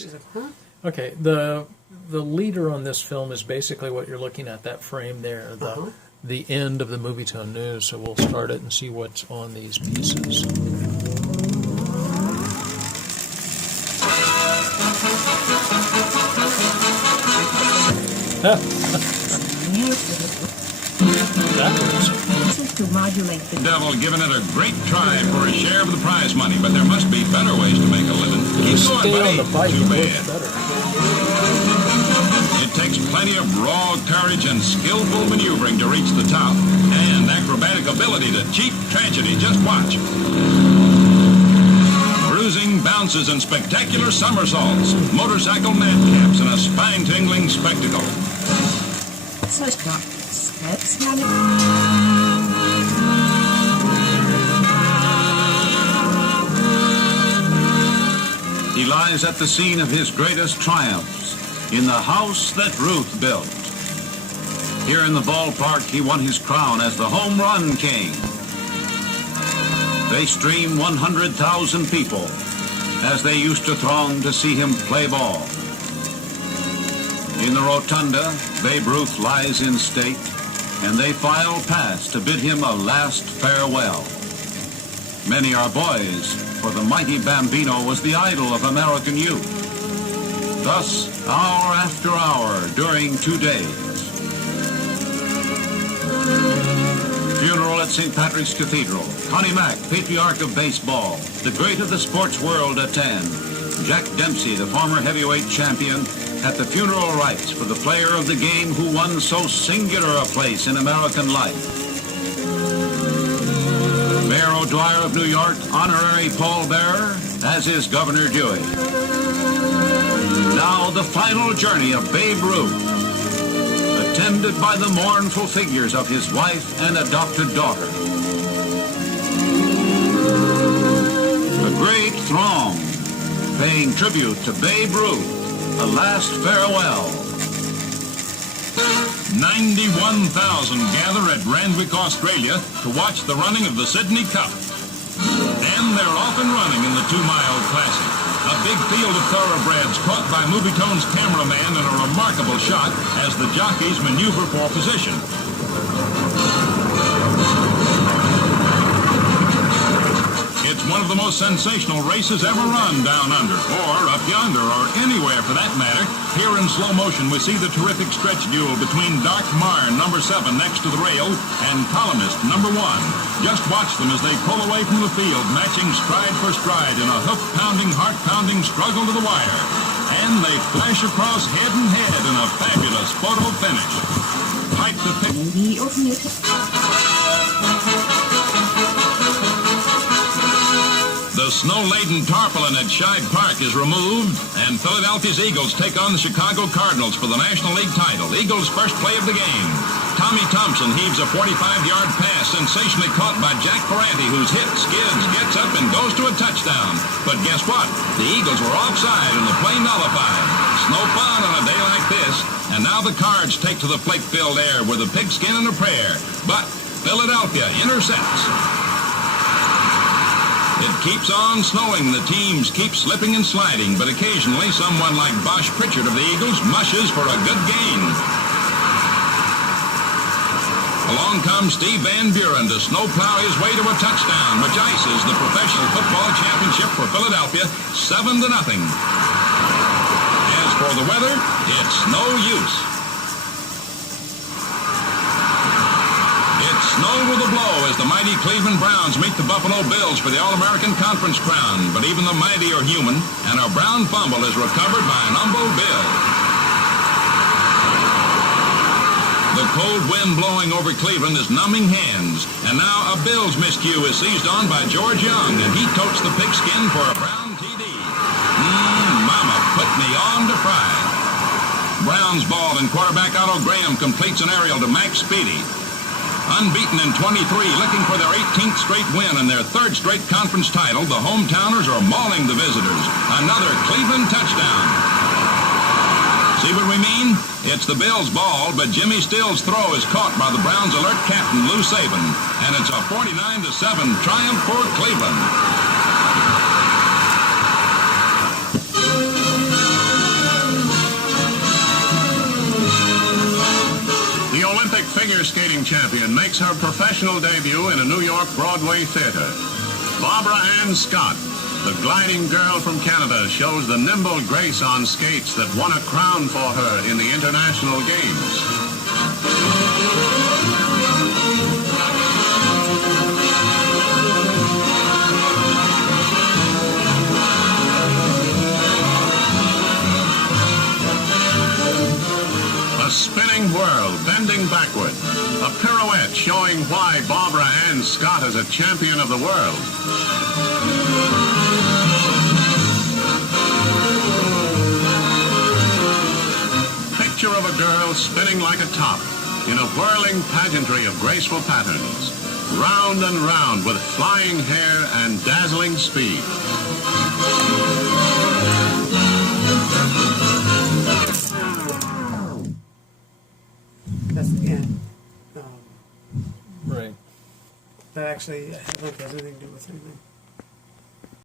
She's like, huh? Okay, the leader on this film is basically what you're looking at, that frame there, the end of the MovieTone news. So we'll start it and see what's on these pieces. Devil giving it a great try for a share of the prize money, but there must be better ways to make a living. Keep going, buddy. On the bike, too bad. Better. It takes plenty of raw courage and skillful maneuvering to reach the top, and acrobatic ability to cheat tragedy. Just watch. Bruising bounces and spectacular somersaults, motorcycle madcaps, and a spine-tingling spectacle. So it's not. He lies at the scene of his greatest triumphs, in the house that Ruth built. Here in the ballpark, he won his crown as the home run king. They stream 100,000 people as they used to throng to see him play ball. In the rotunda, Babe Ruth lies in state, and they file past to bid him a last farewell. Many are boys, for the mighty Bambino was the idol of American youth. Thus, hour after hour during 2 days. Funeral at St. Patrick's Cathedral. Connie Mack, patriarch of baseball, the great of the sports world, attend. Jack Dempsey, the former heavyweight champion, at the funeral rites for the player of the game who won so singular a place in American life. Mayor O'Dwyer of New York, honorary pallbearer, as is Governor Dewey. Now the final journey of Babe Ruth, attended by the mournful figures of his wife and adopted daughter. A great throng paying tribute to Babe Ruth, a last farewell. 91,000 gather at Randwick, Australia to watch the running of the Sydney Cup. And they're off and running in the 2-mile classic. A big field of thoroughbreds caught by MovieTone's cameraman in a remarkable shot as the jockeys maneuver for position. It's one of the most sensational races ever run down under, or up yonder, or anywhere for that matter. Here in slow motion, we see the terrific stretch duel between Dark Marn, number 7, next to the rail, and Columnist, number 1. Just watch them as they pull away from the field, matching stride for stride in a hoof-pounding, heart-pounding struggle to the wire. And they flash across head and head in a fabulous photo finish. Pipe the pick. The snow-laden tarpaulin at Shibe Park is removed, and Philadelphia's Eagles take on the Chicago Cardinals for the National League title. Eagles' first play of the game. Tommy Thompson heaves a 45-yard pass, sensationally caught by Jack Ferranti, whose hit skids, gets up, and goes to a touchdown. But guess what? The Eagles were offside, and the play nullified. It's no fun on a day like this. And now the Cards take to the flake-filled air with a pigskin and a prayer. But Philadelphia intercepts. It keeps on snowing. The teams keep slipping and sliding, but occasionally someone like Bosch Pritchard of the Eagles mushes for a good gain. Along comes Steve Van Buren to snowplow his way to a touchdown, which ices the professional football championship for Philadelphia 7-0. As for the weather, it's no use. Snow with a blow as the mighty Cleveland Browns meet the Buffalo Bills for the All-American Conference crown. But even the mighty are human, and a Brown fumble is recovered by an humble Bill. The cold wind blowing over Cleveland is numbing hands, and now a Bills miscue is seized on by George Young, and he totes the pigskin for a Brown TD. Mama put me on to pride. Browns ball, and quarterback Otto Graham completes an aerial to Max Speedy. Unbeaten in 23, looking for their 18th straight win and their 3rd straight conference title, the hometowners are mauling the visitors. Another Cleveland touchdown. See what we mean? It's the Bills' ball, but Jimmy Still's throw is caught by the Browns' alert captain, Lou Saban. And it's a 49-7 triumph for Cleveland. figure skating champion makes her professional debut in a New York Broadway theater. Barbara Ann Scott, the gliding girl from Canada, shows the nimble grace on skates that won a crown for her in the International Games. A spinning whirl, bending backward. A pirouette showing why Barbara Ann Scott is a champion of the world. Picture of a girl spinning like a top in a whirling pageantry of graceful patterns. Round and round with flying hair and dazzling speed. That's the end. Right. That actually, I don't think has anything to do with anything.